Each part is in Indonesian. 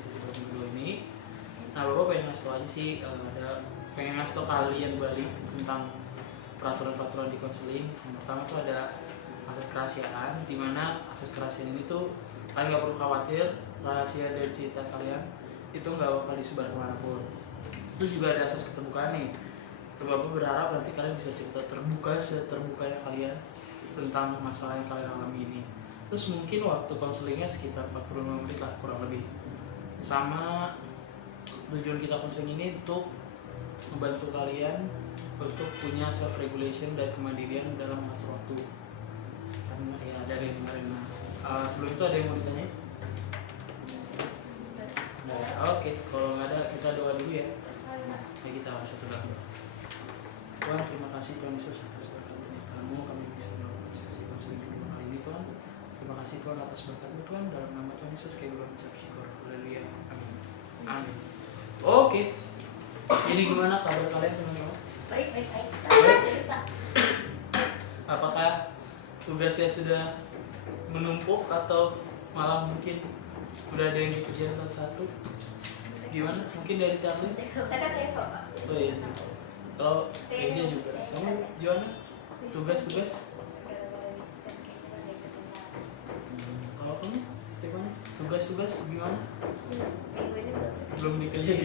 sesi kedua ini. Nah Bapak pengen ngasih tau aja sih, pengen ngasih tau kalian balik tentang peraturan-peraturan di konseling. Yang pertama tuh ada akses kerahasiaan, dimana akses kerahasiaan ini tuh kalian nggak perlu khawatir rahasia dari cerita kalian itu nggak bakal disebar kemanapun. Terus juga ada akses keterbukaan nih. Bapak berharap nanti kalian bisa cerita terbuka seterbukanya kalian tentang masalah yang kalian alami ini. Terus mungkin waktu konselingnya sekitar 45 menit lah kurang lebih. Sama tujuan kita konseling ini untuk membantu kalian untuk punya self regulation dan kemandirian dalam mengatur waktu. Karena ya dari kemarin. Sebelum itu ada yang mau ditanyain? Oke, kalau nggak ada kita doa dulu ya. Nah, kita harus satu doa. Tuhan, terima kasih Tuhan Yesus atas berkat kamu, kami bisa melakukan sesi konseling kedua kali ini Tuhan. Terima kasih Tuhan atas berkat-Mu Tuhan, dalam nama Tuhan Yesus kami berucap syukur. Haleluya. Amin. Amin. Oke. Jadi gimana kabar kalian teman-teman? Baik. Apakah tugasnya sudah menumpuk atau malah mungkin udah ada yang dikerjain satu-satu? Gimana? Mungkin dari Charlie? Saya kan Eva, Pak. Oh iya. Kalau Eja juga. Kamu gimana? Tugas-tugas? Kalau kamu, Stefani, tugas-tugas gimana? Minggu ini Belum dikerjain?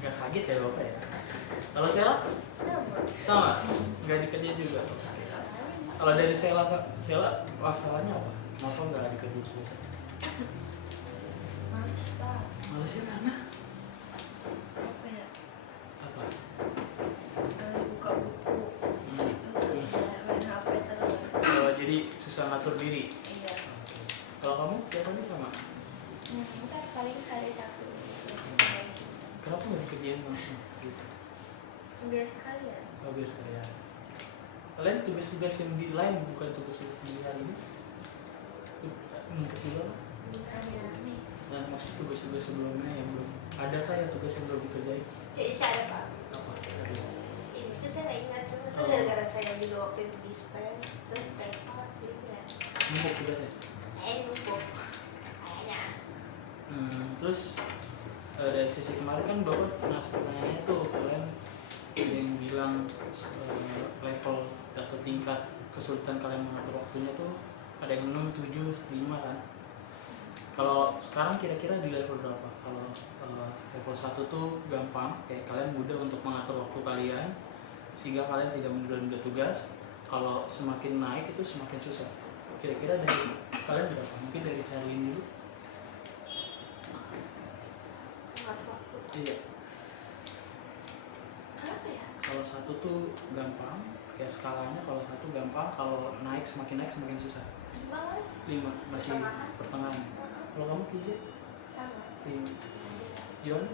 Gak kaget ya Bapak ya? Kalau Sela? sama. Sama? Gak dikerjain juga? Kalau dari Sela, Kak, Sela masalahnya apa? Kenapa gak dikerjain biasa? Males, Pak. Malesnya karena? Apa ya? Apa? Buka buku. Terus main HP terus. Jadi susah ngatur diri? Iya. Kalau kamu, tiap hari sama? Ntar paling hari Sabtu. Kenapa gak dikerjain langsung? Gitu? Biasa kali ya. Oh biasa ya. Kalian tugas-tugas yang di lain bukan tugas-tugas yang di hari ini? Mungkin juga lah. Ada nih. Nah maksud tugas-tugas sebelumnya yang belum adakah ya tugas yang belum dikerjain? Ya, bisa ada, Pak. Apa? Tadi. Ya, bisa saya nggak ingat. Cuma saya gara-gara saya juga waktu itu di spam. Terus telepon gitu ya. Numpuk tugasnya? Numpuk. Kayaknya. Terus dari sisi kemarin kan Bapak ngasih pertanyaannya tuh kalian ada yang bilang level atau tingkat kesulitan kalian mengatur waktunya tuh ada yang 6, 7, 5 kan? Kalau sekarang kira-kira di level berapa? Kalau level 1 tuh gampang, kayak kalian mudah untuk mengatur waktu kalian sehingga kalian tidak menunda-nunda tugas. Kalau semakin naik itu semakin susah. Kira-kira dari kalian berapa? Mungkin dari Charlie dulu. Ngatur waktu. Iya. Kenapa ya? Kalau 1 tuh gampang, kayak skalanya kalau 1 gampang, kalau naik semakin susah. 5 masih pertengahan. Kalau kamu Kizi? Sama. 5. Jon?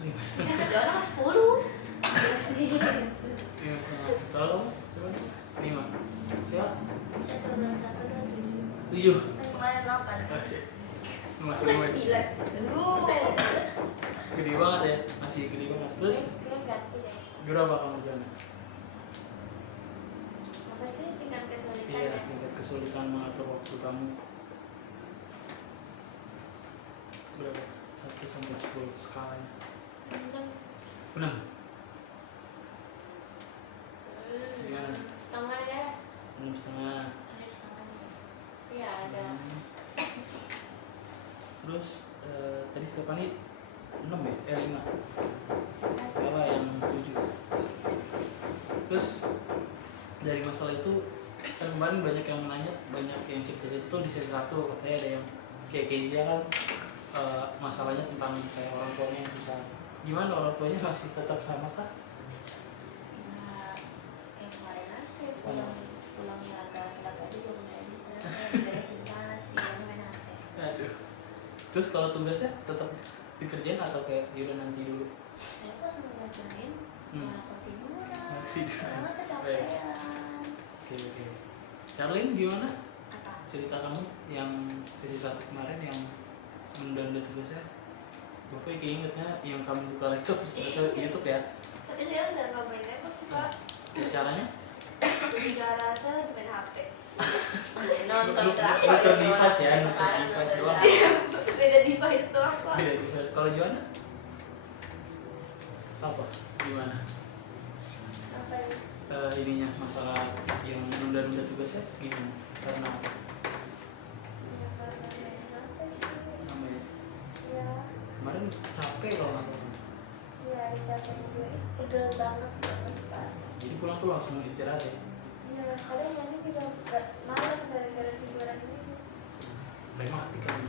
5 setengah. Ada orang 10. 5 setengah. Kalau kamu? 5. Siapa? 7. Kemarin 8. Masih Bukan mulai 9. gede banget ya, masih gede banget. Terus berapa kamu Jon? Apa sih tingkat kesulitannya? Iya, tingkat kesulitan mengatur waktu kamu berapa? 1 sampai 10 skalanya. 6. Gimana? Setengah ya? 6 setengah. Iya ada. Terus tadi Stefani 6 ya? 5. Skala yang 7. Terus dari masalah itu kan kemarin banyak yang menanya, banyak yang cerita itu di sesi 1 katanya ada yang kayak Kezia kan masalahnya tentang kayak orang tuanya yang susah. Gimana orang tuanya masih tetap sama kah? Nah, yang kemarin aja saya pulangnya agak tadi belum jadi beresin tas, dia main HP. Aduh. Terus kalau tugasnya tetap dikerjain atau kayak yaudah nanti dulu? Saya pas mau ngajarin, malah ketiduran. Karena kecapean. Oke. Charlene gimana? Apa? Cerita kamu yang sesi 1 kemarin yang menunda tugasnya? Bapak ingetnya yang kamu buka laptop terus ke YouTube ya? Tapi sekarang udah nggak main laptop sih, Pak. Ya, caranya? Jika rasa lagi main HP. Lu terdevice ya, lu terdevice doang. Beda device doang kok. Beda device. Kalau Joanna apa? Gimana? Apa nih? Ininya masalah yang nunda-nunda tugasnya gimana? Karena apa? Ya karena main HP sih. Sama ya. Ya, Kemarin capek kalau nggak salah. ya capek juga. Pegel banget Pak. Jadi pulang tuh langsung istirahat ya. Ya, kadang mandi juga nggak malas gara-gara tiduran ini. Rematik kan.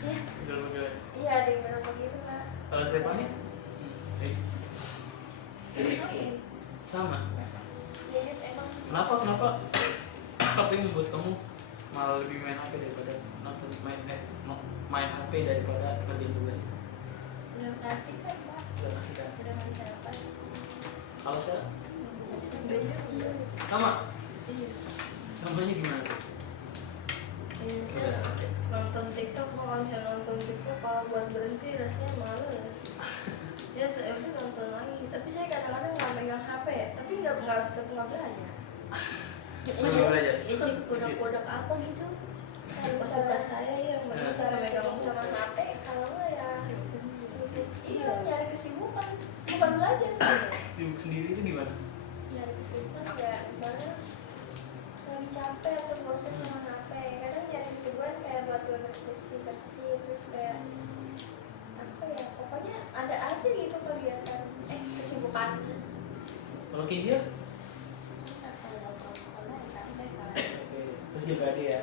Ya, Udah. iya ada yang bilang begitu Pak. Kalau Stefani? Sama. Jadi emang Kenapa? Apa yang membuat kamu malah lebih main HP daripada nonton main HP daripada kerjain tugas? udah kasih kan Pak. Udah kasih kan? Udah kasih apa? Kalau saya Iya. sama. Samanya gimana tuh? Udah. Nonton TikTok, kalau misalnya nonton TikTok kalau buat berhenti rasanya males. Ya udah nonton lagi, tapi saya kadang-kadang nggak megang HP, tapi nggak tetap nggak belajar. Nggak belajar? Isi kodak-kodak apa gitu, suka saya yang penting saya megang sama HP. HP kalau nggak ya iya nyari kesibukan bukan belajar Sibuk sendiri itu gimana? nyari kesibukan ya misalnya lagi capek atau bosan sama HP kadang nyari kesibukan kayak buat gue bersih terus kayak apa ya pokoknya ada aja gitu kegiatan kesibukan Kalau Kisya? kalau sekolah ya capek kan Oke. Terus jaga dia ya?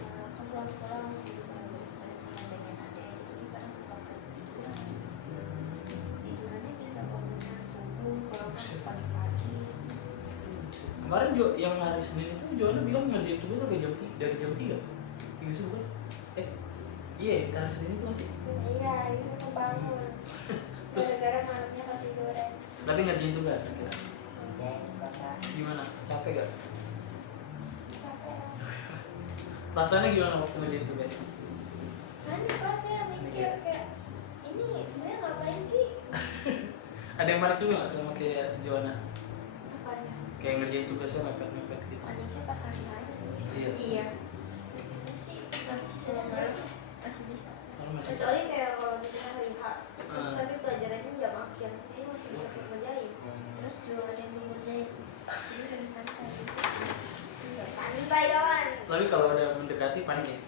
kan pulang sekolah masih bisa beres-beres sama dengan adek jadi kadang suka tidurannya bisa bangunnya subuh kalau kan pagi-pagi Kemarin yang hari Senin itu Joanna bilang ngerjain tugas sampai dari jam 3 subuh. Iya, kita hari Senin itu masih. iya itu aku bangun Terus? gara-gara malamnya ketiduran Tapi ngerjain tugas kira. ya enggak Gimana? Capek gak? capek Perasaannya gimana waktu ngerjain tugas? nanti pas saya mikir kayak ini sebenarnya ngapain sih Ada yang marah juga nggak sama kayak Joanna? apanya Kayak ngerjain tugasnya mepet-mepet gitu. paniknya pas hari aja sih Iya. Sebenarnya sih masih sebenarnya sih masih bisa Kalau masih kecuali kayak kalau misalnya hari H terus Ah. tapi pelajarannya jam akhir ini masih bisa kerjain terus juga ada yang ngerjain jadi lebih santai santai kawan Tapi kalau udah mendekati panik ya?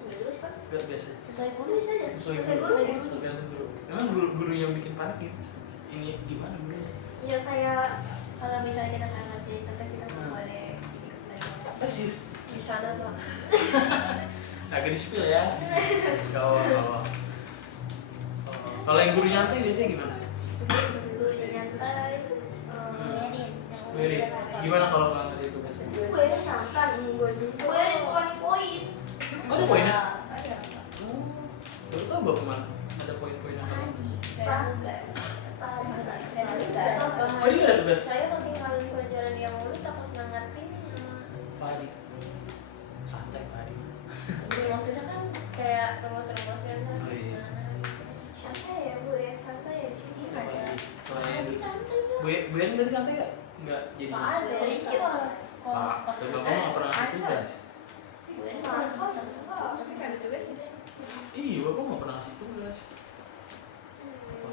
udah lulus kan Gak biasa. sesuai guru bisa aja Sesuai guru ya Tergantung guru. Emang guru yang bikin panik gitu? Ini gimana gurunya? ya kayak kalau misalnya kita nggak ngerjain tugas kita nggak Hmm. boleh ikut belajar Apa sih? Di sana Pak. Agak di-spill ya. Kalau kalau yang guru nyantai biasanya gimana? gurunya nyantai Wiri, gimana kalau nggak ngerjain tugasnya? gue ini nyantai gue ini bukan poin Oh, ada poinnya? ada Oh, baru tau bapak mana? Ada poin-poinnya apa? Oh, dia ada tugas? saya mau tinggalin pelajaran yang mulu takut nggak ngerti Pak Adi. Santai Pak Adi. jadi maksudnya kan kayak rumus-rumusnya ntar Oh, iya. gimana santai ya bu ya santai ya di sini Apa ada lagi? Selain Adi santai ya Bu Yen tadi santai nggak? Nggak jadi. ada sedikit Pak, tapi bapak nggak pernah ngasih tugas. gue ini masa tapi kan ada tugas tidak Iya, bapak nggak pernah ngasih tugas. Apa?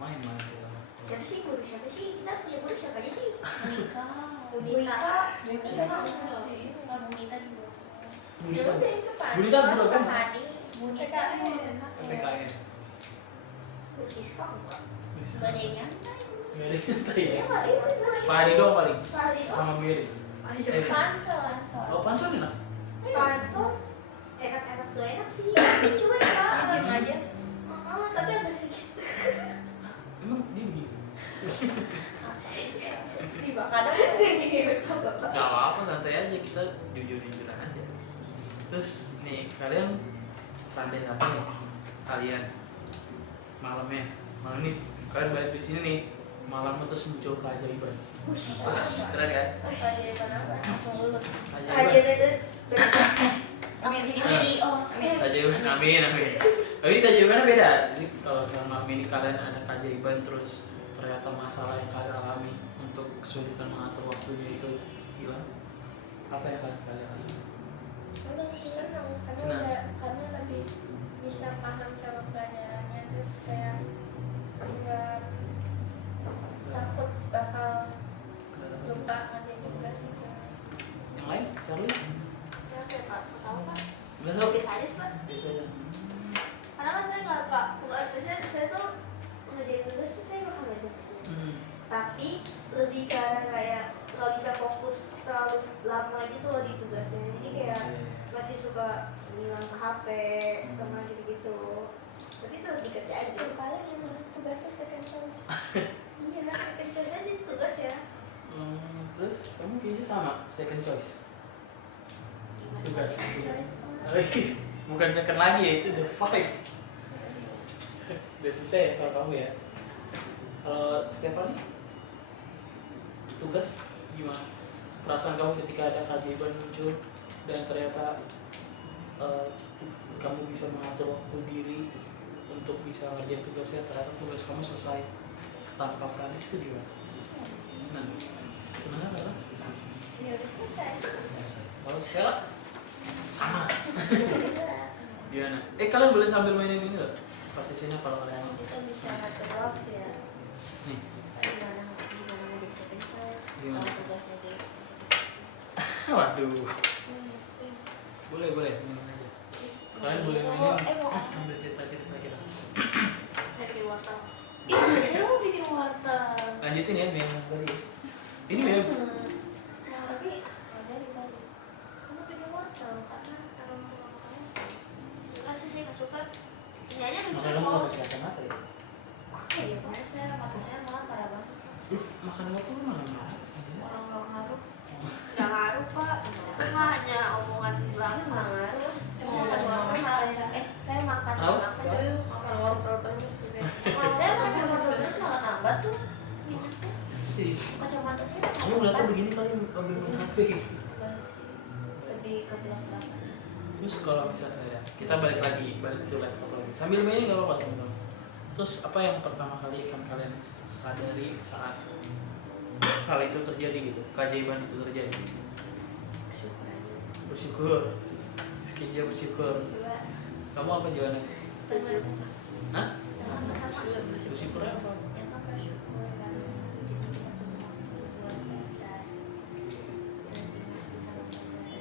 Main-main gitu. siapa sih guru siapa sih kita punya guru siapa aja sih Bunita. Bunita Bunita juga. ya Bunita. udah itu Pak Bunita guru kan? Hadi Bunita. PKN. guru Siska enggak Gak ada yang nyantai. Nggak ada yang santai ya. ya Pak itu dua Pak Adi doang paling. Pak Hadi Sama Bu Yeri. pansel Oh, pansel enak. pansel enak-enak tuh enak sih cuek Pak Diam aja. tapi agak sedikit Emang dia begini? sih Pak kadang Gak apa-apa, santai aja, kita jujur-jujuran aja. Terus nih, kalian santai apa nih? Kalian malamnya, malam ini kalian balik di sini nih, malam terus muncul keajaiban. Pas, keren kan? keajaiban apa langsung lulus Keajaiban. langsung jadi CEO Keajaiban, amin, amin. Oh, ini keajaibannya beda. Jadi kalau malam ini kalian ada keajaiban terus ternyata masalah yang kalian alami untuk untuk kesulitan mengatur waktunya itu hilang? Apa yang kalian rasakan? senang Senang. karena lebih bisa paham sama pelajarannya, terus kayak nggak takut bakal lupa ngerjain tugas gitu. Yang lain, Charlie? Ya kayak Pak, mau tahu Pak? Nggak tahu. Biasa aja sih Pak. Biasa aja. Karena kan saya nggak biasanya saya tuh ngerjain tugas tuh saya bakal belajar. Tapi lebih ke arah kayak nggak bisa fokus terlalu lama gitu loh di tugasnya. Jadi kayak masih suka bilang ke HP sama gitu-gitu. Tapi itu lebih kerja aja. Ya, paling emang tugas tuh second choice. Iya, second choice aja tugas ya. Terus kamu kayaknya sama second choice. Gimana Tugas. second choice? Bukan second lagi ya, itu the five. Udah susah ya kalau kamu ya. Kalau Stefan, tugas gimana? Perasaan kamu ketika ada keajaiban muncul dan ternyata kamu bisa mengatur waktu diri untuk bisa ngerjain tugasnya, ternyata tugas kamu selesai tanpa planis, itu gimana? Senang? Senang apa? Ya udah selesai. Kalau Stella? Sama. Gimana? Kalian boleh sambil mainin ini loh. Posisinya kalau kalian mau. Kita bisa ngatur waktu ya. Nih, Gimana menjadi second choice? Gimana? Kalau tugasnya jadi second choice. waduh. Boleh. Mainin aja. Kalian boleh mainin. mau Ambil cerita-cerita kita. Saya bikin wortel. Iya, mau bikin wortel. Lanjutin ya, yang tadi. Ini ya. Nah, tapi ada di tadi. Kamu bikin wortel karena emang suka makannya. Enggak sih, saya nggak suka. Ini aja Maka lucu kamu nggak bos. pakai mata ya? Pakai ya, soalnya saya mata saya malah parah banget. Makan waktu lu mana marah? Orang nggak ngaruh. Nggak ngaruh Pak. Itu mah hanya omongan banget. Nggak ngaruh. Saya makan wortel malah saya makan Tahu? makan. Aduh, makan wortel terus gitu ya. Saya makan wortel terus malah nambah tuh minusnya. Sih. Kacamata saya Kamu ngeliatnya begini kali ambil main HP. enggak sih, lebih ke belakang. Terus kalau misalnya ya, kita balik ke laptop lagi. Sambil mainin nggak apa-apa teman-teman. Terus apa yang pertama kali akan kalian sadari saat hal itu terjadi gitu, keajaiban itu terjadi? Syukur aja. Bersyukur. Sekejap bersyukur. Dua, Kamu apa jawabannya? Setuju. Hah? Sama-sama. Bersyukurnya apa? Yang apa bersyukur karena jadi kita punya waktu buat belajar. Dan dinikmati sama pelajaran.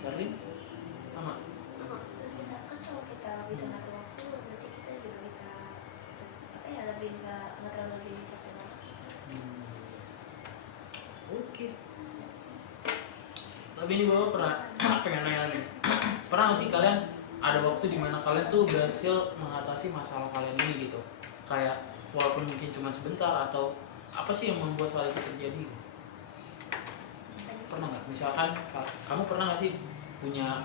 Charlie? Sama. Terus bisa kan kalau kita bisa ngatur waktu berarti kita juga bisa apa ya lebih nggak terlalu lebih capek banget. Oke. Tapi ini bapak pernah pengen nanya lagi. Pernah nggak sih kalian ada waktu di mana kalian tuh berhasil mengatasi masalah kalian ini gitu? Kayak walaupun mungkin cuma sebentar atau apa sih yang membuat hal itu terjadi? Pernah nggak? Misalkan kamu pernah nggak sih punya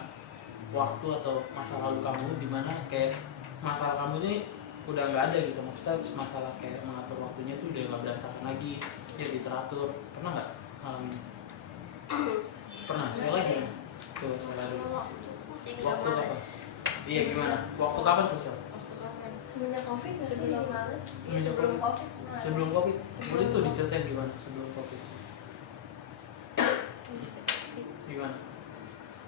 waktu atau masa lalu kamu di mana kayak masalah kamu ini udah nggak ada gitu, maksudnya masalah kayak mengatur waktunya tuh udah nggak berantakan lagi, jadi teratur. Pernah nggak ngalamin? Pernah. Saya lagi. Coba saya dulu. Jadi nggak Waktu males. apa? Iya gimana? Waktu kapan tuh Sel? Waktu kapan? semenjak covid nggak sih jadi males? Semenjak Sebelum Covid. covid. males. Sebelum covid. Boleh tuh diceritain gimana sebelum covid? Gimana?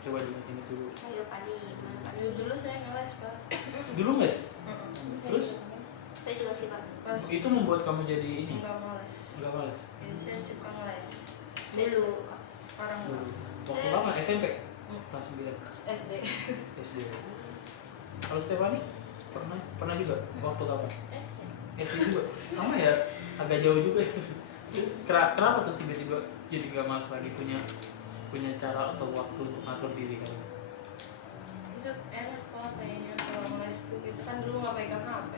Coba diingetin dulu. Ayo Pani, gimana Pani? Dulu saya ngeles Pak. Dulu mes? Terus Saya juga sih Pak. Pas itu membuat kamu jadi ini? nggak males. Enggak males? Jadi saya suka ngeles. Saya juga suka. Orang Dulu. Waktu kapan? SMP? Kelas 9? SD. SD. Kalau Stefani? Pernah juga? Waktu kapan? SD juga? Sama ya? Agak jauh juga ya. Kenapa tuh tiba-tiba jadi gak malas lagi punya cara atau waktu untuk ngatur diri kalian? Itu enak banget kayaknya kalau ngeles tuh gitu kan dulu nggak pegang HP.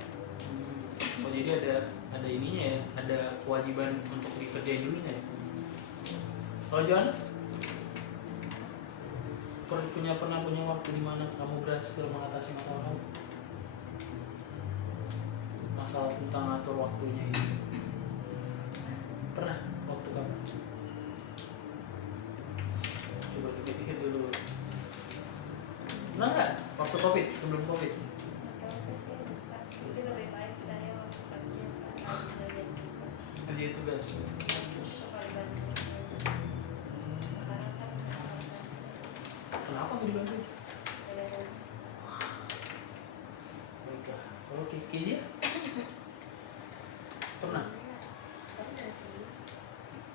Oh jadi ada ininya ya, ada kewajiban untuk dikerjain dulunya ya. Kalau Johan pernah punya waktu di mana kamu berhasil mengatasi masalah kamu? Masalah tentang ngatur waktunya ini. Pernah waktu kamu? Coba pikir-pikir dulu. Pernah nggak waktu covid, sebelum covid? Tapi lebih baik saya waktu kerja kan ngerjain tugas. Kerja tugas. kamu dibantuin? Baiklah. Kalau Kiki ya? Pernah? Pernah sih.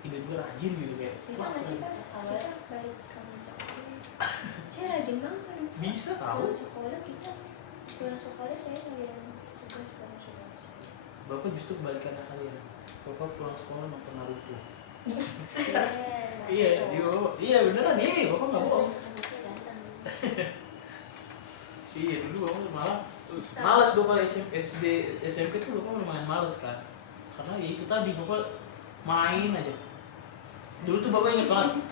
Tiba-tiba rajin gitu kayak. Bisa wah, nggak sih keren. Kak? Kita balik ke masa kuliah. Saya rajin banget. Bisa tahu. Pulang sekolah kita pulang sekolah saya ngerjain tugas bareng saudara saya. Bapak justru kebalikannya kalian. Bapak pulang sekolah nonton Naruto. Iya, Iya beneran nih, bapak nggak bohong. Maksudnya ganteng. Iya dulu bapak malah malas bapak SD SMP tuh bapak lumayan males kan. Karena ya itu tadi bapak main aja. Dulu tuh bapak inget banget.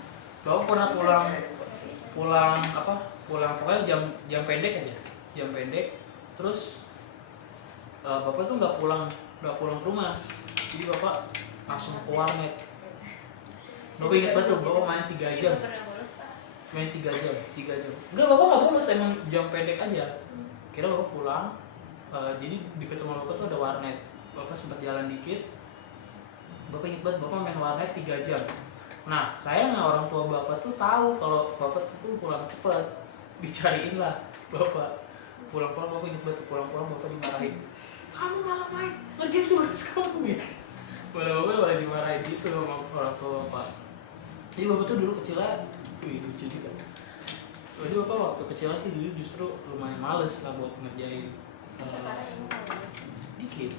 Bapak pernah pulang pokoknya jam pendek aja, jam pendek. Terus bapak tuh nggak pulang ke rumah. Jadi bapak langsung ke warnet. Bapak inget banget tuh bapak main 3 jam. Main 3 jam. Enggak, bapak nggak bolos, emang jam pendek aja. Kira bapak pulang, jadi dekat rumah bapak tuh ada warnet. Bapak sempat jalan dikit. Bapak inget banget bapak main warnet 3 jam. Nah, sayangnya orang tua bapak tuh tahu kalau bapak tuh pulang cepet. Dicariin lah bapak. Pulang-pulang bapak inget banget tuh, pulang-pulang bapak dimarahin. Kamu malah main, ngerjain tugas kamu ya. Malah dimarahin gitu sama orang tua bapak. Jadi bapak tuh dulu kecil aja, lucu juga. Jadi bapak waktu kecil aja dulu justru lumayan males lah buat ngerjain. Dikit,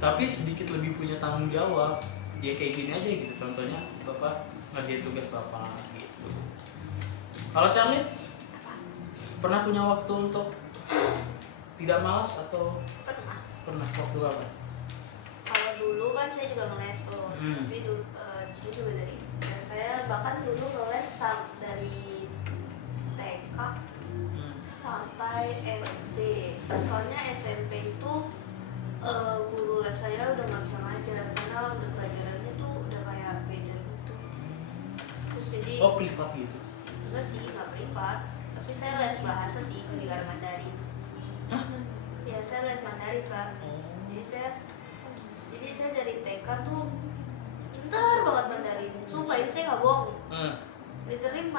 tapi sedikit lebih punya tanggung jawab. Ya kayak gini aja gitu, contohnya bapak ngerjain tugas bapak gitu. Kalau Charlie pernah punya waktu untuk tidak malas atau pernah waktu apa? Kalau dulu kan saya juga ngeles tuh, tapi dulu itu juga dari saya bahkan dulu ngeles dari TK sampai SD. Soalnya SMP itu guru les saya udah nggak bisa ngajar karena udah pelajarannya tuh udah kayak beda gitu. Terus jadi Privat gitu? enggak sih, nggak privat, tapi saya les bahasa sih di negara Mandarin. Hah? Ya saya les Mandarin Pak. Jadi saya dari TK tuh pintar banget Mandarin. Sumpah ini saya nggak bohong. Literally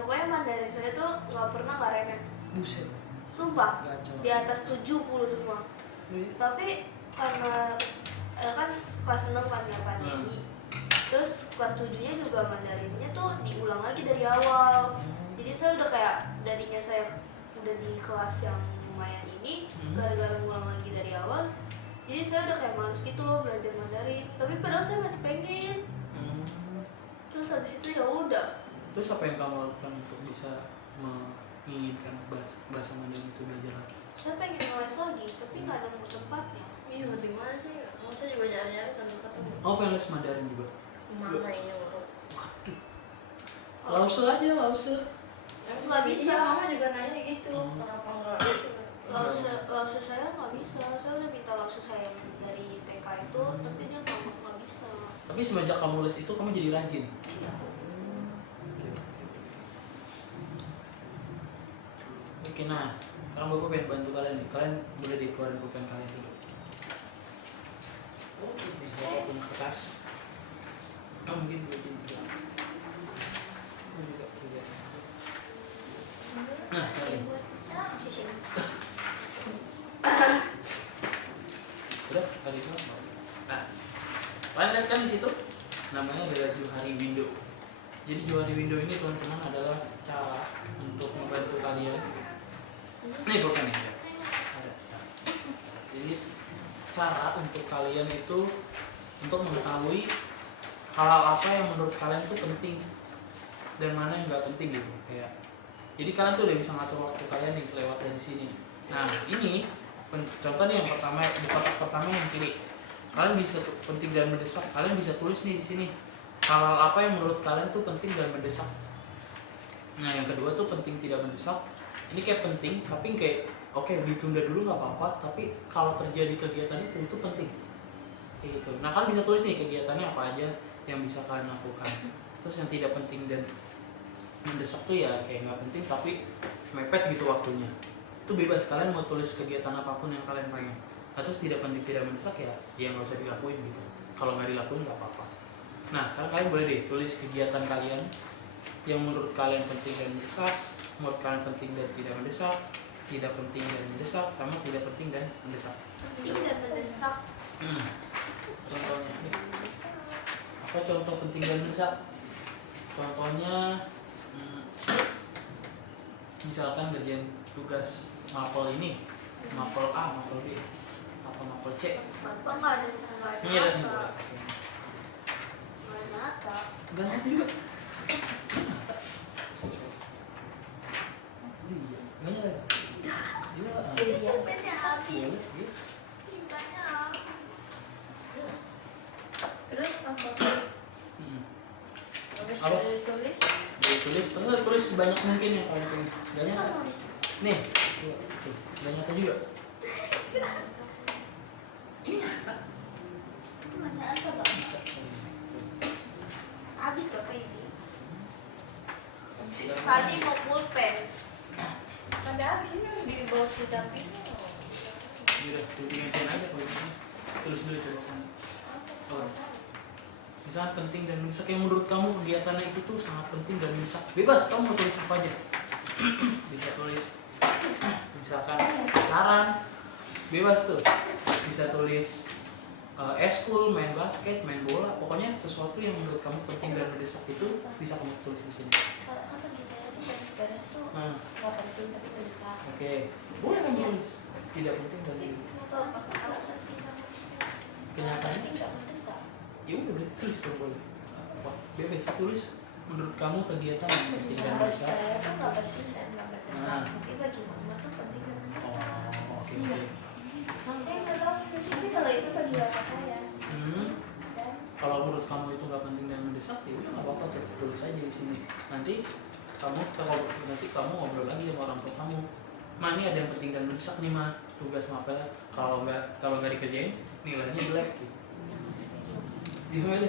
pokoknya Mandarin saya tuh nggak pernah nggak remet. Buset. Sumpah Gacor. di atas 70 semua. Tapi karena kan kelas 6 kan ya pandemi. Terus kelas 7-nya juga Mandarinnya tuh diulang lagi dari awal. Jadi saya udah kayak darinya saya udah di kelas yang lumayan ini gara-gara ngulang lagi dari awal. Jadi saya udah kayak males gitu loh belajar Mandarin. Tapi padahal saya masih pengen. Terus habis itu ya udah. Terus apa yang kamu lakukan untuk bisa menginginkan bahasa Mandarin itu belajar lagi? Saya pengen ngeles lagi, tapi nggak nemu tempatnya. Iya, di mana sih? Masa juga nyari-nyari kan ketemu. Oh, pengen les Mandarin juga? Mana ini menurut? Waduh. Lause aja, lause. Nggak bisa. Iya, mama juga nanya gitu. Kenapa nggak gitu? Lause saya nggak bisa. Saya udah minta lause saya dari TK itu, tapi dia nggak bisa. Tapi semenjak kamu les itu, kamu jadi rajin? Iya. Oke, nah sekarang bapak pengen bantu kalian nih. Kalian boleh dikeluarin pulpen kalian dulu. Bapak punya kertas. Mungkin buatin juga. Ini juga kerja. Nah, kalian udah hari itu. Nah, kalian lihat kan di situ namanya adalah Johari Window. Jadi Johari Window ini teman-teman adalah cara untuk membantu kalian. Nih pulpen ya. Jadi cara untuk kalian itu untuk mengetahui hal-hal apa yang menurut kalian tuh penting dan mana yang nggak penting gitu kayak. Jadi kalian tuh udah bisa ngatur waktu kalian nih lewat dari sini. Nah ini contoh nih yang pertama di kotak pertama yang kiri. Kalian bisa penting dan mendesak. Kalian bisa tulis nih di sini hal-hal apa yang menurut kalian tuh penting dan mendesak. Nah yang kedua tuh penting tidak mendesak. Ini kayak penting tapi kayak oke, ditunda dulu nggak apa-apa. Tapi kalau terjadi kegiatan itu penting. Kayak gitu. Nah kalian bisa tulis nih kegiatannya apa aja yang bisa kalian lakukan. Terus yang tidak penting dan mendesak tuh ya kayak nggak penting tapi mepet gitu waktunya. Itu bebas, kalian mau tulis kegiatan apapun yang kalian pengen. Nah, terus tidak penting tidak mendesak ya nggak usah dilakuin gitu. Kalau nggak dilakuin nggak apa-apa. Nah sekarang kalian boleh deh tulis kegiatan kalian yang menurut kalian penting dan mendesak, menurut kalian penting dan tidak mendesak, tidak penting dan mendesak, sama tidak penting dan mendesak. Penting dan mendesak. Contohnya apa contoh penting dan mendesak? Contohnya misalkan ngerjain tugas mapel ini, mapel A, mapel B, atau mapel C. Bapak nggak ada Iya dan nggak ada nata. banyak juga. Iya, banyak. Iya. Pulpennya habis. Iya. Tintanya. Terus apa? Habis Apa? dari tulis Tulis, tulis sebanyak mungkin yang kalian pengen. Banyak. Kan habis. Nih, tuh, banyaknya juga. Ini apa? Mana ada Bapak? Habis Bapak ini. Tadi mau pulpen. ada habis ini di bawah dampingnya. Udah, digantiin aja kalau gitu. Tulis dulu coba kamu. Oh. Misalnya penting dan mendesak yang menurut kamu kegiatannya itu tuh sangat penting dan mendesak. Bebas, kamu mau tulis apa aja. Bisa tulis misalkan pacaran, bebas tuh. Bisa tulis eskul, main basket, main bola, pokoknya sesuatu yang menurut kamu penting dan mendesak itu bisa kamu tulis di sini. Kalau kan bagi saya tuh beres tuh Nah, nggak penting tapi mendesak. oke, boleh kamu tulis tidak penting dan Kenapa kalau penting nggak mendesak? kenyataannya Penting nggak mendesak. ya udah berarti tulis dong boleh. Apa? Bebas tulis menurut kamu kegiatan yang penting dan Bagi mendesak. saya tuh nggak penting dan nggak mendesak. Nah. Tapi bagi mama tuh penting dan mendesak. Oh, oke. Iya. Saya nggak tahu tapi kalau itu bagi bapak saya. Dan Kalau menurut kamu itu nggak penting dan mendesak, ya udah nggak apa-apa, tulis aja di sini. Nanti kamu ngobrol lagi sama orang tua kamu. Ma, ini ada yang penting dan mendesak nih ma, tugas mapel. Kalau nggak dikerjain, nilainya jelek. Gimana?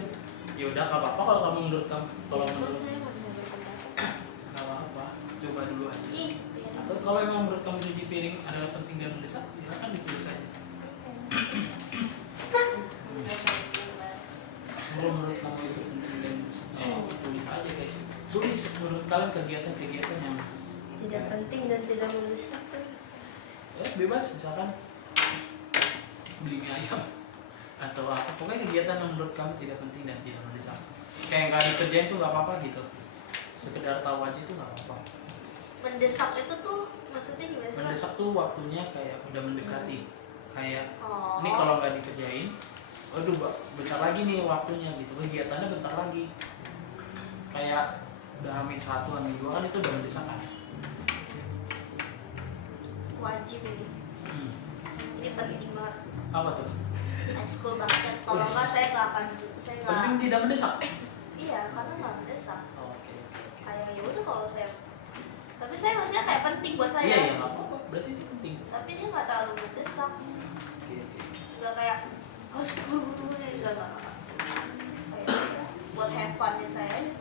Ya udah nggak apa-apa kalau kamu menurut kamu. Kalau Kalau menurut saya nggak bisa berpendapat. nggak apa-apa, coba dulu aja. Ih, Atau kalau emang menurut kamu cuci piring adalah penting dan mendesak, silakan ditulis aja. Kalau menurut kamu itu penting dan mendesak, tulis aja guys. Tulis menurut kalian kegiatan-kegiatan yang Tidak penting dan tidak mendesak tuh. bebas, misalkan beli mie ayam atau apa, pokoknya kegiatan yang menurut kamu tidak penting dan tidak mendesak. Kayak nggak dikerjain tuh nggak apa-apa gitu. Sekedar tahu aja itu nggak apa-apa. mendesak itu tuh maksudnya gimana sih? Pak? Mendesak tuh waktunya kayak udah mendekati. Kayak Oh. ini kalau nggak dikerjain, aduh bentar lagi nih waktunya gitu, kegiatannya bentar lagi. Kayak udah H-1, H-2 kan itu udah mendesak kan. Wajib ini. Ini penting banget. Apa tuh? Ekskul basket. Kalau Wis. nggak saya nggak akan. Saya nggak. Penting tidak mendesak. Iya, karena nggak mendesak. Oke. Kayak ya udah kalau saya. Tapi saya maksudnya kayak penting buat saya. Iya ya nggak apa-apa. Berarti itu penting. Tapi dia nggak terlalu mendesak. Oke. Nggak kayak harus buru-buru nih. Nggak. Kayak udah, buat have fun-nya saya aja.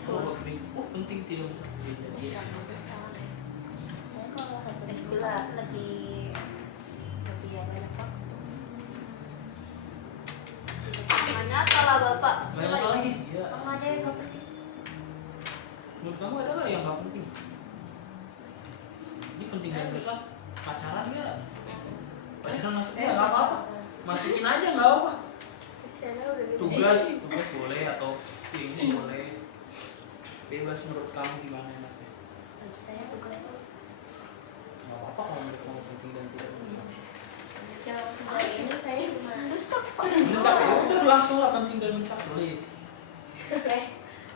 Kalau penting, penting tidak mendesak. Jadi yes. Saya kalau satu Ekskul minggu lah. lebih yang banyak waktu. Mana kalau bapak? Banyak apa lagi? Ya. Nggak ada yang nggak penting. Menurut kamu ada nggak yang nggak penting? Ini penting dan mendesak. Pacaran nggak? Pacaran masuknya nggak apa-apa. Masukin aja nggak apa-apa. saya udah gitu. Tugas boleh atau ini boleh. Bebas menurut kamu gimana enaknya? Bagi saya tugas tuh Nggak apa-apa kalau menurut kamu penting dan tidak mendesak. Kalau sudah ini saya cuma Mendesak pak. Mendesak ya udah langsung lah penting dan mendesak tulis.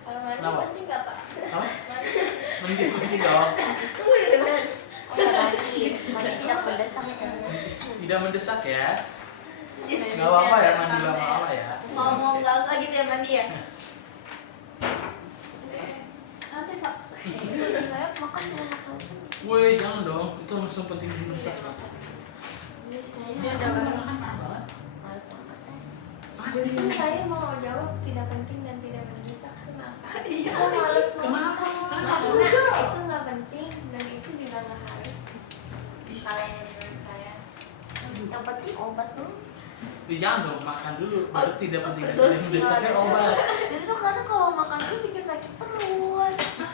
kalau mandi Kenapa? penting nggak pak? Apa? Penting nggak apa? mandi tidak mendesak caranya. Tidak mendesak ya. Nggak apa-apa ya mandi lama-lama ya. Ngomong Oke. gak gitu ya mandi ya? Santai pak. Bagi saya makan cuma makan. Woi jangan dong, itu langsung penting dan mendesak. Saya Masa udah kamu makan parah banget? Males makan saya. justru saya mau jawab tidak penting dan tidak mendesak. Kenapa? Iya. Aku males Kenapa? ngomong. Kenapa? Karena itu nggak penting dan itu juga nggak harus. Kalau yang menurut saya. Yang penting obat tuh. Jangan dong, makan dulu, baru tidak penting dan tidak overdosis. mendesaknya obat. Jadi tuh karena kalau makan tuh bikin sakit perut. duluan.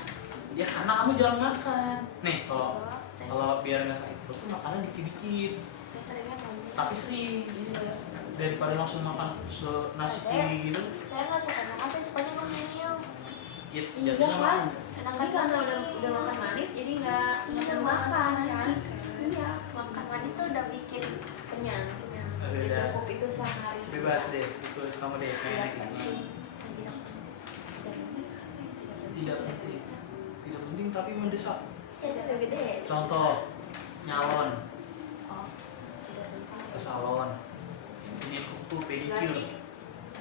Ya karena kamu jarang makan. Nih kalau Saya biar nggak sakit perut tuh makannya dikit-dikit. seringnya ngomong. Tapi sering iya. Daripada langsung makan nasi kuli gitu. Saya nggak suka makan, saya sukanya ngemil. Ya, Iya jadinya kan, makan. enak kan karena udah makan manis jadi nggak perlu makan kan. Iya, Makan manis tuh udah bikin kenyang. Udah. Udah cukup itu sehari. Bebas deh, itu kamu deh kayak gitu. Tidak penting. Tidak penting tapi mendesak. Saya udah gede. Contoh nyalon Oh, ke salon. Ini kuku Nggak pedicure. sih.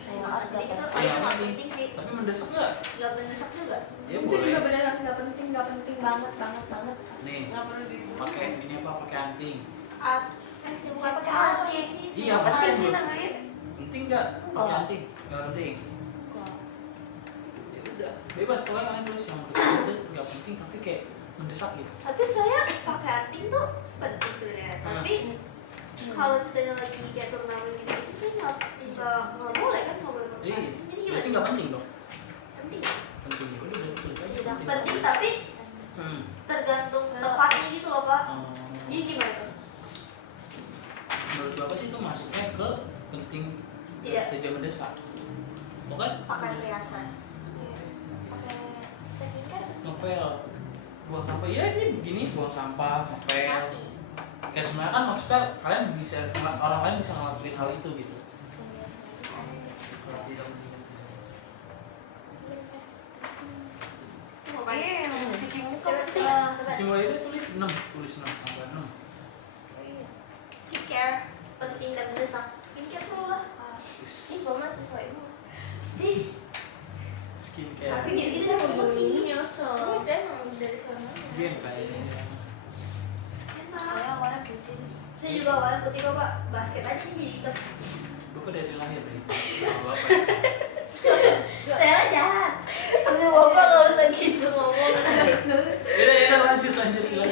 Ayo, Nggak penting itu, Iya, oh, itu nggak penting. penting sih. Tapi mendesak nggak? Nggak mendesak juga. Ya itu juga boleh. beneran nggak penting banget. Nih, nggak perlu dibuat. pakai ini apa? Pakai anting. Ya bukan Pakai cara anting. sih. Iya, Penting pakai sih dulu. namanya. Penting nggak? Pakai Enggak. anting? Nggak penting. Kok? Ya udah, bebas pokoknya kalian tulis yang itu nggak penting tapi kayak mendesak gitu. Tapi saya pakai anting tuh penting sebenarnya. Tapi kalau ceritanya lagi kayak turnamen gitu itu saya nggak boleh kan nggak boleh pakai Iya, anting. Jadi berarti gimana? nggak penting dong. Penting. Penting ya udah berarti tulis aja Tidak Penting tapi Hmm. tergantung tepatnya gitu loh Pak. Oh. Jadi gimana tuh? Menurut bapak sih itu masuknya ke penting Tidak. mendesak. Bukan? Pakai perhiasan. Pakai skincare. Ngepel, buang sampah. Ya ini begini, buang sampah, ngepel. Mati. Kayak sebenarnya kan maksudnya kalian bisa orang lain bisa ngelakuin hal itu gitu. Kalau tidak Mau pakai. Cuci muka. Coba ini tulis 6 tambah 6. Skincare penting dan mendesak. Skincare dulu lah. Ini Mas, Bapak Ibu. Ih, Skincare. tapi gini-gini saya mau penting. nyosor. Ini emang dari sana. Game kayaknya. Enak. Saya awalnya putih. Saya juga awalnya putih kok Pak. Basket aja nih jadi hitam. Bukan dari lahir deh. Kalau bapak. Saya jahat. Tapi bapak nggak usah gitu ngomong. Ya, lanjut silakan. Saya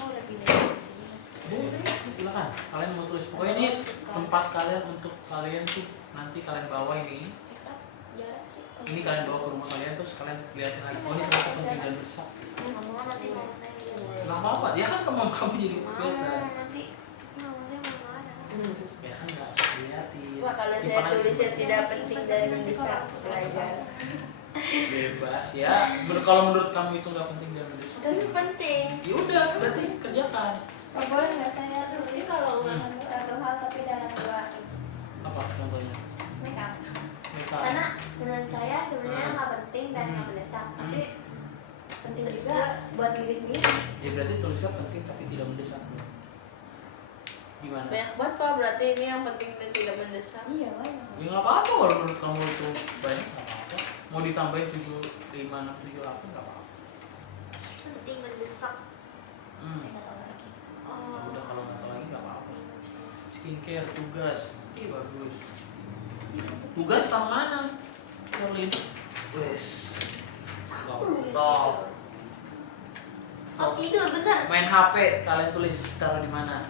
udah pindah dari sini. Boleh, silakan. Kalian mau tulis. Pokoknya ini tempat kalian untuk kalian tuh nanti kalian bawa ini. Ini kalian bawa ke rumah kalian terus kalian lihatin lagi. Oh ini ternyata penting dan besar. Ngomong nanti mama saya lihat. Nggak apa-apa. Dia kan kamu jadi Mau kelihatan. nanti mama saya mau marah. Ya kan nggak usah dilihatin. Wah, kalau saya Simpan aja, tulisnya simpan. tidak penting dan mendesak belajar. Bebas ya. Kalau menurut kamu itu nggak penting dan mendesak. Tapi penting. Ya udah, berarti kerjakan. Oh, boleh nggak saya ini kalau ulangan satu hal tapi dalam dua Apa contohnya? make up. Makeup. Karena menurut saya sebenarnya nggak penting dan nggak mendesak, tapi penting juga buat diri sendiri. Ya berarti tulisnya penting tapi tidak mendesak. Gimana? Banyak banget Pak, berarti ini yang penting dan tidak mendesak. Iya banyak. Ya nggak apa-apa kalau menurut kamu itu banyak nggak apa-apa. Mau ditambahin 7, 5, 6, 7, 8 nggak apa-apa. Penting mendesak. Saya nggak tahu lagi. Ya udah kalau nggak tahu lagi nggak apa-apa. Skincare tugas, ih bagus. Tugas tahun mana? Sherlyn. Wes. Top. Oh tidur benar. Main HP kalian tulis taruh di mana?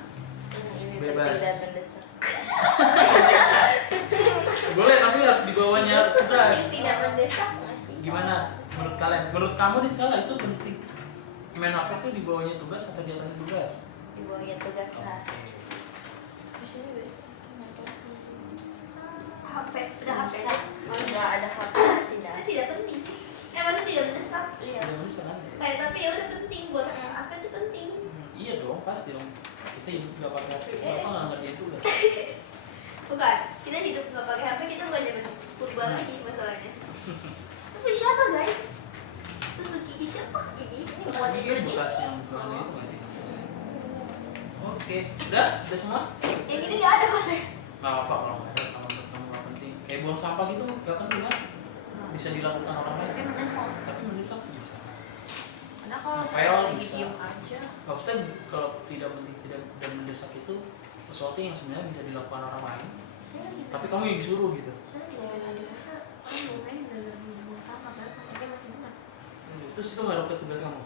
Ini Bebas. penting dan mendesak. Boleh tapi harus dibawanya tugas. Penting tidak mendesak nggak sih? Gimana menurut kalian? Menurut kamu nih salah itu penting. Main HP itu di bawahnya tugas atau di atas tugas? Di bawahnya tugas lah. Di sini beda. HP, udah HP. Nggak ada HP tidak. Saya tidak penting sih. Maksudnya tidak mendesak. Iya. Tidak bisa kan? Kayak tapi ya udah penting buat apa itu penting. Iya dong, pasti dong. Kita hidup nggak pakai HP, bapak nggak ngerjain tugas. Bukan, kita hidup nggak pakai HP kita nggak jadi purba lagi masalahnya. Tapi siapa guys? Tusuk gigi siapa? Ini buat Ini itu nih. bekas yang bukan itu nggak sih? Oke, udah semua? Yang ini nggak ada kok saya. Nggak apa-apa kalau nggak ada, kalau menurut kamu nggak penting. Kayak buang sampah gitu, nggak penting kan? Bisa dilakukan orang lain. Tapi mendesak. Tapi mendesak bisa. Karena kalau File saya lagi bisa. diem aja. Maksudnya kalau tidak penting tidak dan mendesak itu sesuatu yang sebenarnya bisa dilakukan orang lain. Saya lagi. Tapi kamu yang disuruh gitu. Saya lagi main adik aja. Orang mau main gara-gara buang sampah, padahal sampahnya masih banyak. Terus itu nggak ada tugas kamu.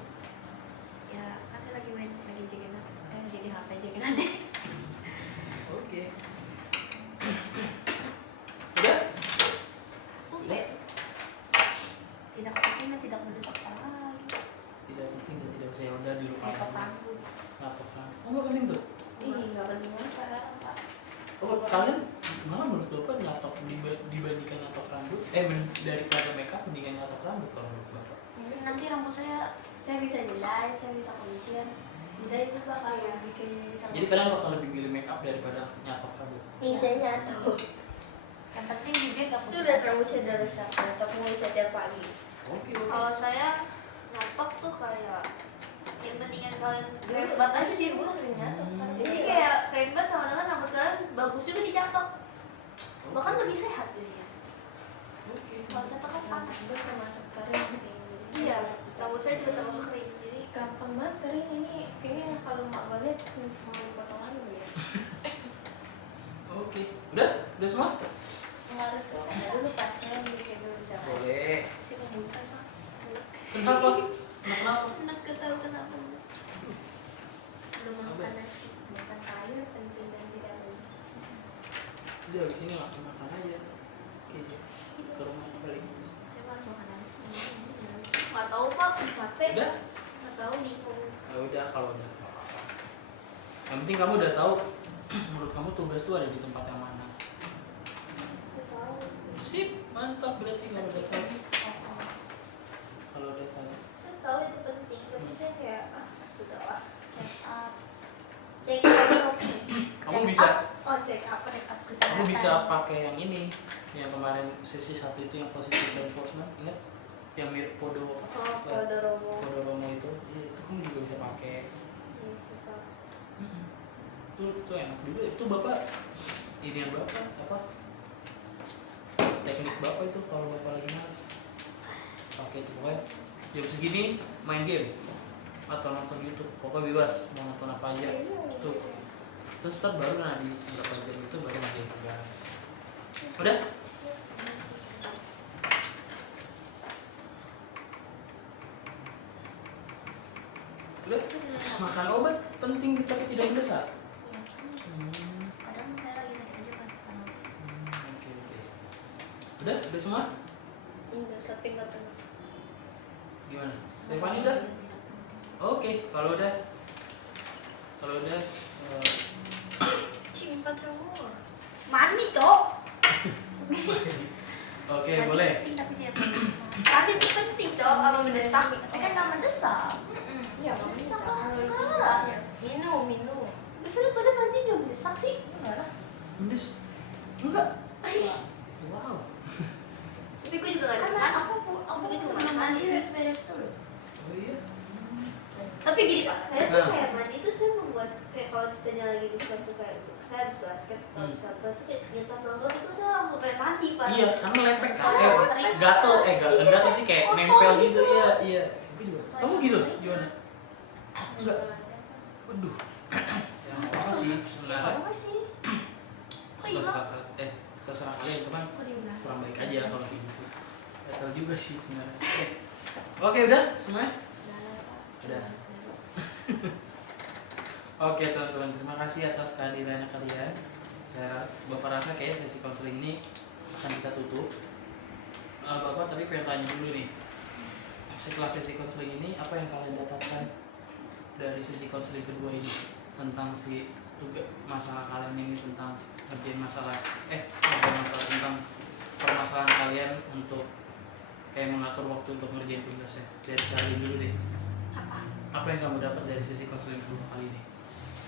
Ya, kan saya lagi main, lagi jagain jadi HP jagain adek. Oke. Udah? Udah. dulu Nyatok rambut. nyatok rambut. Oh nggak penting tuh. Ih, nggak penting banget padahal, Pak. Oh kalian malah menurut bapak nyatok dibandingkan nyatok rambut daripada makeup mendingan nyatok rambut kalau menurut bapak? Nanti rambut saya bisa jelai, saya bisa kuncir. Jadi itu bakal bikin bisa. Jadi kalian bakal lebih milih makeup daripada nyatok rambut? Ih, saya nyato. Yang penting bibir gak Itu putih. udah rambut saya udah rusak, nyatok mau saya tiap pagi. Oke. Kalau saya nyatok tuh kayak yang mendingan kalian krebat aja sih gue bu. sering nyatok sekarang. Jadi kayak krebat sama dengan rambut kalian bagus juga dicatok. Bahkan lebih sehat jadinya. Oke. Kalau catok kan panas. Gue termasuk kering sih. Jadi Iya, rambut saya juga termasuk kering. Jadi gampang banget kering ini. Kayaknya kalau mak gue lihat mau dipotong aja ya. Oke. Udah semua? Nggak harus dong. Dulu pas saya bikin dulu bisa. Boleh. Sih membuka Pak. Kenapa? Kenapa? Enak ketahu kenapa? Belum makan nasi, makan sayur penting dan tidak benci. Udah abis ini langsung makan aja. Oke. Ke rumah balik. Saya malas makan nasi. nggak tahu pak, capek. Udah? Nggak tahu bingung. Ya udah kalau udah. Yang penting kamu udah tahu menurut kamu tugas tuh ada di tempat yang mana. Saya tahu sih. Sip, mantap berarti kalau udah tahu. Kalau udah tahu. Saya tahu itu penting, tapi saya kayak sudahlah. Check up. Check up Shopee. Kamu bisa Oh check up. Check up kesehatan. kamu bisa pakai yang ini yang kemarin sesi satu itu yang positive reinforcement, ingat? Yang mirip Podo Oh Podoromo. Podoromo itu, iya, itu kamu juga bisa pakai. Yes, Pak. Itu enak juga. Itu bapak ini yang bapak apa? Teknik bapak itu kalau bapak lagi malas pakai itu pokoknya jam segini main game atau nonton YouTube, pokoknya bebas mau nonton apa aja tuh. Terus ntar baru di beberapa jam itu baru ngerjain tugas. Udah? Udah? Makan obat penting tapi tidak mendesak. Kadang saya lagi sakit aja pas makan obat. Oke. Udah semua? Udah, tapi nggak pernah. Gimana? Stefani udah? Oke, kalau udah Cimpat semua. Mandi cok. oke boleh. Penting tapi tidak mendesak. Mandi itu penting cok. Apa mendesak? Tapi kan nggak mendesak. Iya, nggak mendesak. Enggak lah. Minum. Biasanya pada mandi nggak mendesak sih. Enggak lah. Mendes? Enggak. Wow. Tapi gue juga nggak ada. Karena aku gitu sebelum mandi beres-beres dulu. Oh iya. Tapi gini pak, saya tuh Nah. kayak mandi tuh saya membuat kayak kalau ceritanya lagi di suatu kayak saya habis basket kalau Hmm. bisa tuh kayak kegiatan nonton itu saya langsung pengen mandi pak. Iya, karena lempeng Soalnya kayak kering. gatel, Iya, gatel sih kayak kotor nempel gitu, gitu. iya, iya. Tapi juga. Sesuai Kamu sama gitu? keringnya. Gimana? Enggak. Waduh. Yang apa sih sebenarnya? Apa sih? Kok iya? Terserah kalian, cuman Kok diulang? kurang baik aja kalau kayak gitu. Gatel juga sih sebenarnya. Oke, udah semuanya? Udah. Oke teman-teman, terima kasih atas kehadirannya kalian. Bapak rasa kayak sesi konseling ini akan kita tutup. Bapak tadi pengen tanya dulu nih, setelah sesi konseling ini apa yang kalian dapatkan dari sesi konseling kedua ini tentang masalah kalian ini, tentang ngerjain masalah tentang permasalahan kalian untuk kayak mengatur waktu untuk ngerjain tugasnya. Dari kalian dulu deh, apa yang kamu dapat dari sesi konseling kedua kali ini?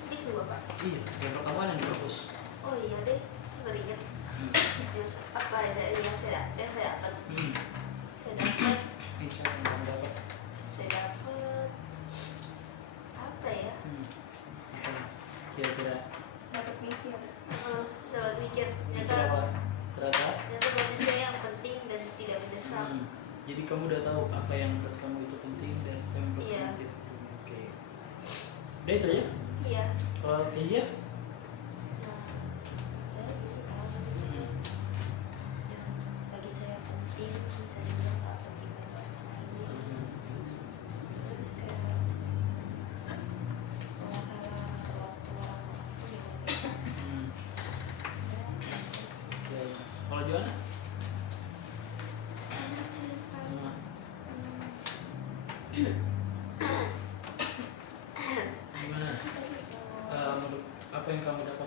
Ini kedua pak. Iya, yang pertama kan yang di perpus. Oh iya deh, saya baru ingat. Apa ya dari yang saya dapat? Saya dapat, Insya Allah yang kamu dapat. saya dapat apa ya? Apa ya? Kira-kira Dapat mikir. Dapat mikir mikir ternyata apa? Ternyata. banyak saya yang penting dan tidak mendesak. Jadi kamu udah tahu apa yang menurut kamu itu penting dan apa yang menurut Iya. kamu tidak penting. Oke. Udah itu aja. Iya. Kalau Kezia? Nah, saya sih tahu yang bagi saya penting bisa dibilang nggak penting banget ini. Terus kayak masalah waktu orang aku juga beda. Ya. Kalau Joanna?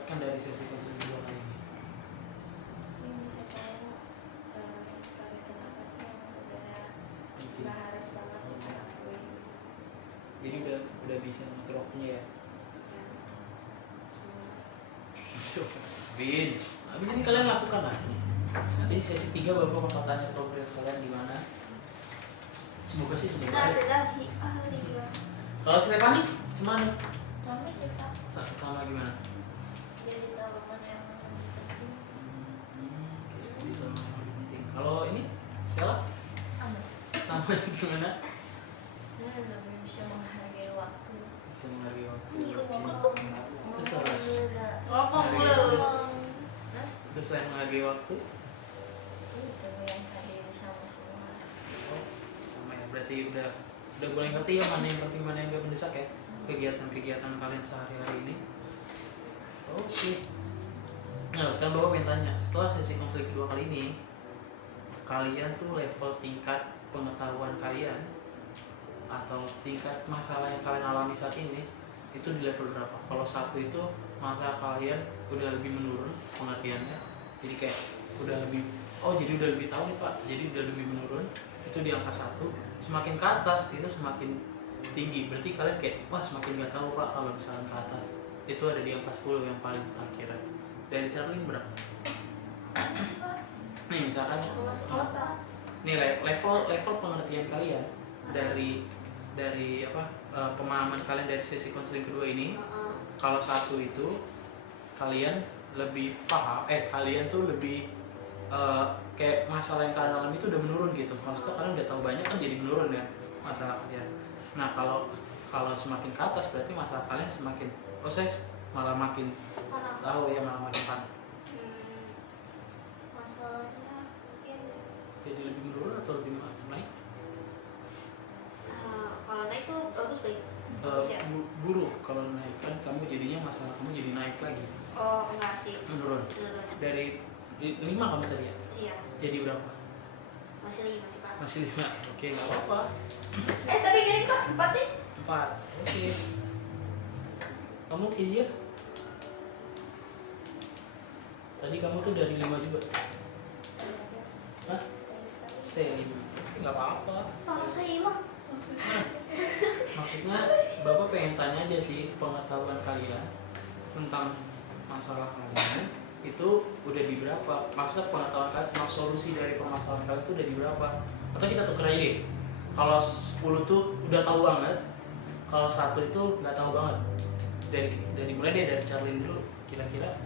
dapatkan dari sesi konseling kedua kali ini? Yang bisa tahu target napasnya yang udah Mungkin. nggak harus banget kita lakuin. Jadi udah bisa ngatur waktunya ya. Ya, Bin, habis ini kalian lakukan lah. Nanti sesi 3 Bapak bakal tanya progres kalian gimana. Semoga sih semoga Nah, baik. alhamdulillah. Kalau Stefani, gimana? sama kita Sama gimana? jadi tahu mana yang lebih penting. Jadi sama yang lebih penting. Kalau ini, Stella, Aman. sama gimana? Lebih bisa menghargai waktu. Bisa menghargai waktu. Ngikut-ngikut. Kesel. Ngomong mulu. Terus selain menghargai waktu, Itu yang hari ini sama semua. oh, sama ya. Berarti udah mulai ngerti ya mana yang penting mana yang gak mendesak ya kegiatan-kegiatan kalian sehari-hari ini. Oke. Nah sekarang Bapak pengen tanya, setelah sesi konseling kedua kali ini, kalian tuh level tingkat pengetahuan kalian atau tingkat masalah yang kalian alami saat ini itu di level berapa? Kalau 1 itu masa kalian udah lebih menurun pengertiannya, jadi kayak udah lebih, oh jadi udah lebih tahu nih Pak, jadi udah lebih menurun, itu di angka 1. Semakin ke atas itu semakin tinggi, berarti kalian kayak wah semakin gak tahu Pak kalau misalnya ke atas, itu ada di angka 10 yang paling terakhir. Dari Charlie berapa? Nih misalkan Masuk kota. nih level pengertian kalian dari apa pemahaman kalian dari sesi konseling kedua ini, kalau 1 itu kalian lebih paham, kalian tuh lebih kayak masalah yang kalian alami itu udah menurun gitu. Maksudnya kalian udah tahu banyak kan jadi menurun ya masalah kalian. Nah kalau semakin ke atas berarti masalah kalian semakin, saya malah makin tahu ya, malah makin parah. Masalahnya mungkin Jadi lebih menurun atau lebih naik? Kalau naik tuh bagus baik. Siap. Buruk kalau naik kan kamu jadinya masalah kamu jadi naik lagi. Oh enggak sih. Menurun. Menurun. Dari 5 kamu tadi ya? Iya. Jadi berapa? Masih 5 sih Pak. Masih 5. Oke, nggak apa-apa. Tapi gini Pak, 4 nih. 4. Oke. Kamu Kizia? Tadi kamu tuh dari 5 juga. Hah? Stay 5. Nggak apa-apa. Kalau saya 5. Nah, maksudnya Bapak pengen tanya aja sih pengetahuan kalian tentang masalah kalian itu udah di berapa? Maksudnya pengetahuan kalian, solusi dari permasalahan kalian itu udah di berapa? Atau kita tuker aja deh. Kalau 10 tuh udah tahu banget, kalau 1 itu nggak tahu banget. Dari mulai deh dari Charlene dulu, kira-kira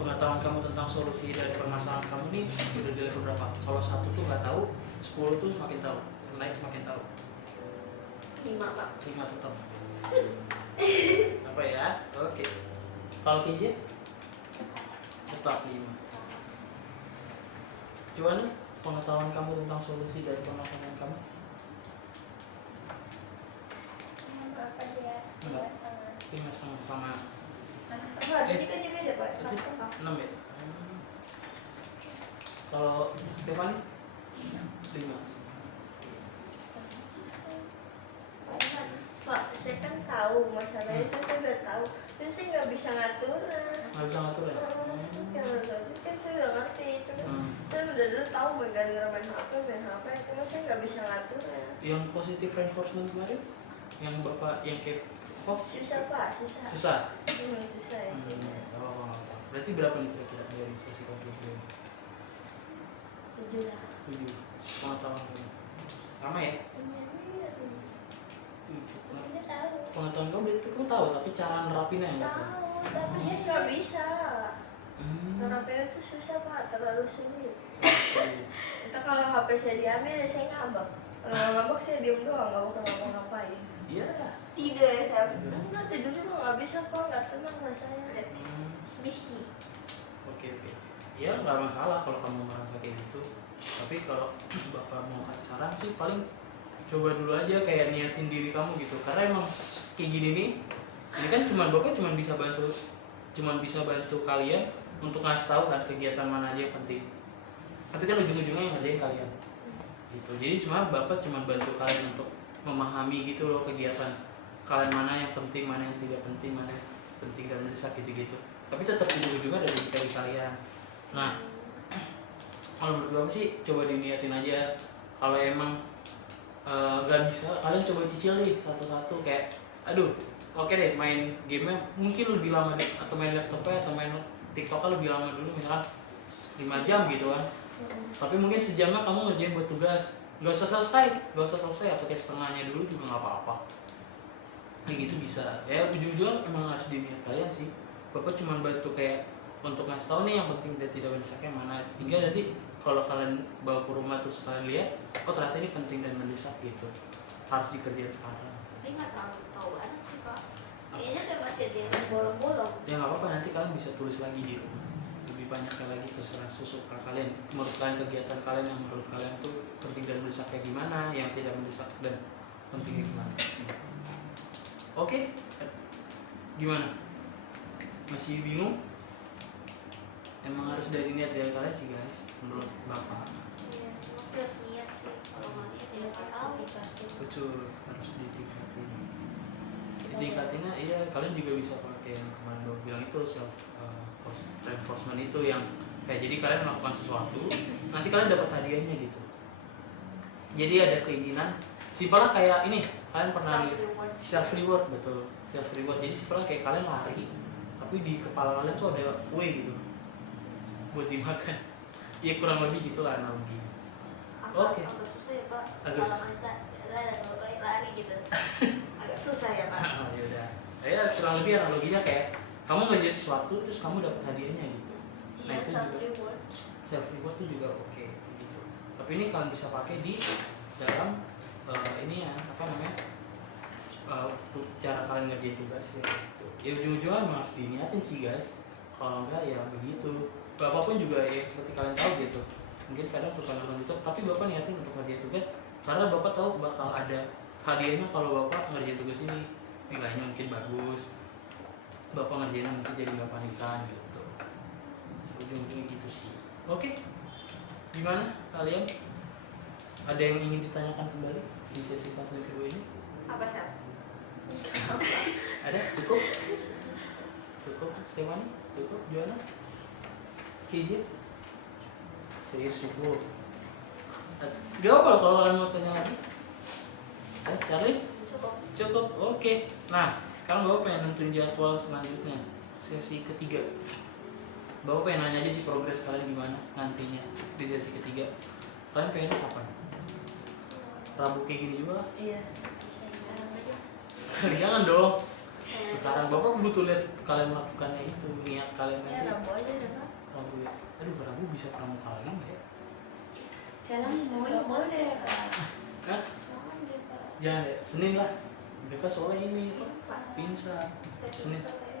pengetahuan kamu tentang solusi dari permasalahan kamu nih udah di level berapa? Kalau 1 tuh nggak tahu, 10 tuh semakin tahu, naik semakin tahu. 5 Pak. 5 tetap. Apa ya? Oke. Kalau Kizia? Tetap 5. Gimana pengetahuan kamu tentang solusi dari permasalahan kamu? apa sih ya? Enggak. 5,5. 5,5 sama. Enggak, jadi kan dia beda Pak. Berarti Setengah. 6 ya? Kalau Stefani? 5. Pak, saya kan tahu masalahnya kan saya udah tahu, tapi saya nggak bisa ngatur. Nggak bisa ngatur ya? Ya berarti kan saya udah ngerti, cuma saya udah dulu tahu gara-gara main HP, cuma saya nggak bisa ngatur. Yang positive reinforcement kemarin? Yang Bapak yang kayak kok Susah Pak, susah. susah? Susah ya. Nggak apa-apa. Berarti berapa nih kira-kira dari sesi konseling ini? 7 lah. 7. Pengetahuan kamu sama ya? Ini tahu. Pengetahuan kamu berarti kamu tahu, tapi cara nerapinnya yang nggak tahu. Tahu, tapi saya nggak bisa. Nerapin itu susah Pak, terlalu sulit. Itu kalau HP saya diambil ya saya ngambek. Kalau ngambek saya diem doang, nggak bakal ngapa-ngapain. Iya. Tidur ya saya. Enggak, tidur juga nggak bisa Pak, nggak tenang rasanya. Miski. Oke. Ya nggak masalah kalau kamu merasa kayak gitu. Tapi kalau Bapak mau kasih saran sih paling coba dulu aja kayak niatin diri kamu gitu. Karena emang kayak gini nih, ini kan Bapak cuma bisa bantu kalian untuk ngasih tahu kan kegiatan mana aja yang penting. Tapi kan ujung-ujungnya yang ngerjain kalian. Gitu. Jadi sebenarnya Bapak cuma bantu kalian untuk memahami gitu loh kegiatan kalian mana yang penting, mana yang tidak penting, mana yang penting dan mendesak gitu-gitu. tapi tetap ujung-ujungnya dari kalian. Nah, kalau menurut gue sih coba diniatin aja. Kalau emang nggak bisa, kalian coba cicil nih satu-satu, kayak aduh oke deh main gamenya mungkin lebih lama deh, atau main laptopnya atau main tiktoknya lebih lama dulu, misalkan 5 jam gitu kan, tapi mungkin sejamnya kamu ngerjain buat tugas, nggak usah selesai atau kayak setengahnya dulu juga nggak apa-apa, kayak gitu bisa ya. Ujung-ujungnya emang harus diniat kalian sih. Bapak cuma bantu kayak untuk ngasih tahu nih yang penting dan tidak mendesaknya mana, sehingga nanti kalau kalian bawa ke rumah terus kalian lihat, oh ternyata ini penting dan mendesak gitu, harus dikerjain sekarang. Tapi nggak tahu banget sih Pak. Kayaknya kayak masih ada yang bolong-bolong. Ya nggak apa-apa, nanti kalian bisa tulis lagi di rumah lebih banyaknya lagi, terserah sesuka kalian. Menurut kalian kegiatan kalian yang menurut kalian tuh penting dan mendesak kayak gimana, yang tidak mendesak dan pentingnya gimana. Oke, gimana? Masih bingung? Emang harus dari niat dari kalian sih guys, menurut bapak. Iya, cuma harus niat sih. Kalau nggak niat ya nggak tahu. Betul, harus ditingkatin. Ditingkatinnya, iya kalian juga bisa pakai yang kemarin bapak bilang itu self reinforcement itu, yang kayak jadi kalian melakukan sesuatu, nanti kalian dapat hadiahnya gitu. Jadi ada keinginan, simpelnya kayak ini, kalian pernah self reward, betul, self reward. Jadi simpelnya kayak kalian lari, tapi di kepala kalian tuh ada kue gitu buat dimakan. Ya kurang lebih gitulah analoginya. Oke. Agak susah ya Pak. Agak Kalau susah. kita ada lari gitu. Agak susah ya Pak. Oh ya udah. Ya kurang lebih analoginya kayak kamu ngerjain sesuatu terus kamu dapat hadiahnya gitu. Nah Iya, itu self juga reward. self reward tuh juga oke gitu. Tapi ini kalian bisa pakai di dalam ini ya apa namanya, cara kalian ngerjain tugas ya gitu. Ya ujung-ujungnya emang harus diniatin sih guys. Kalau enggak ya begitu. Bapak pun juga ya seperti kalian tahu gitu. Mungkin kadang suka nonton itu, tapi bapak niatin untuk ngerjain tugas karena bapak tahu bakal ada hadiahnya kalau bapak ngerjain tugas ini. Nilainya mungkin bagus. Bapak ngerjainnya mungkin jadi nggak panikan gitu. Ujung-ujungnya gitu sih. Oke. Gimana kalian? Ada yang ingin ditanyakan kembali di sesi konseling kedua ini? Apa sih? Ada? Cukup? Cukup? Stefani? Cukup? Joanna? Kizia? Serius cukup? Gak apa kalau kalian mau tanya lagi? Charlie? Cukup. Cukup? Oke. Nah, sekarang Bapak pengen nentuin jadwal selanjutnya, sesi ketiga. Bapak pengen nanya aja sih progres kalian gimana nantinya di sesi ketiga. Kalian pengennya kapan? Rabu kayak gini juga? Iya. Jangan dong. Sekarang Bapak butuh lihat kalian melakukannya itu, niat kalian Ya nanti. Rabu aja ya Pak. Rabu ya. Aduh, Rabu bisa pramuka lagi nggak ya? Salam mau deh Pak. Hah? Jangan deh Pak. Jangan deh, Senin lah. Mereka soalnya ini pingsan.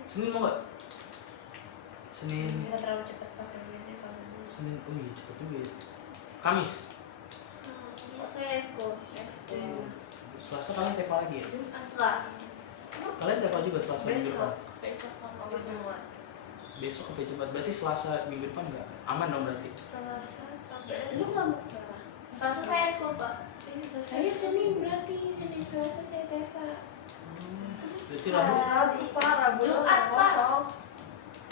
Senin mau nggak? Senin. Nggak terlalu cepat Pak, biasanya kalau Senin. Oh iya cepet juga ya. Kamis. Saya ekskul. Selasa kalian TV lagi ya? Enggak. Kalian TV juga Selasa minggu depan? Besok sama Jumat. Besok sampai Jumat. Berarti Selasa minggu depan nggak? Aman dong berarti? Selasa sampai lu nggak mau Pak? Selasa saya ekskul Pak. Saya Senin berarti, Senin Selasa saya Teva. Berarti Rabu. Rabu Pak, Rabu Jumat, Pak. kosong.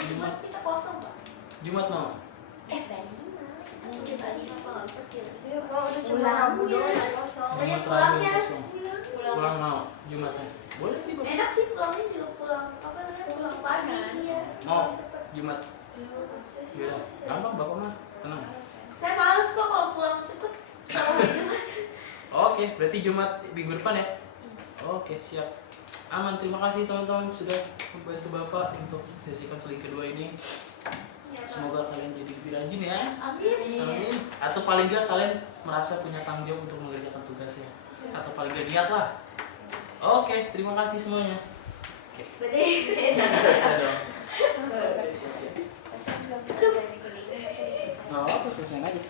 Jumat kita kosong Pak. Jumat mau? Bali mah kita Kita tadi apa nggak kecil. Iya Pak, udah cuma Pulangnya. Rabu doang yang kosong. Pokoknya Jumat pulangnya Rabu kosong. pulang. Pulang mau Jumatnya? Boleh sih Bapak. Enak sih pulangnya juga pulang apa namanya pulang pagi. Iya. Mau Pulang cepet. Jumat? Yaudah, gampang Bapak mah, tenang. Saya males Pak kalau pulang cepet. Kalau Jumat. Oke, berarti Jumat minggu depan ya? Oke, siap. Aman, terima kasih teman-teman sudah membantu Bapak untuk sesi konseling kedua ini. Iya, Pak. Semoga kalian jadi lebih rajin ya. Amin. Amin. Atau paling nggak kalian merasa punya tanggung jawab untuk mengerjakan tugasnya. Atau paling nggak niat lah. Oke, terima kasih semuanya. Gede. Bisa dong. Saya belum selesai bikin ini. Nggak apa-apa, selesaiin aja.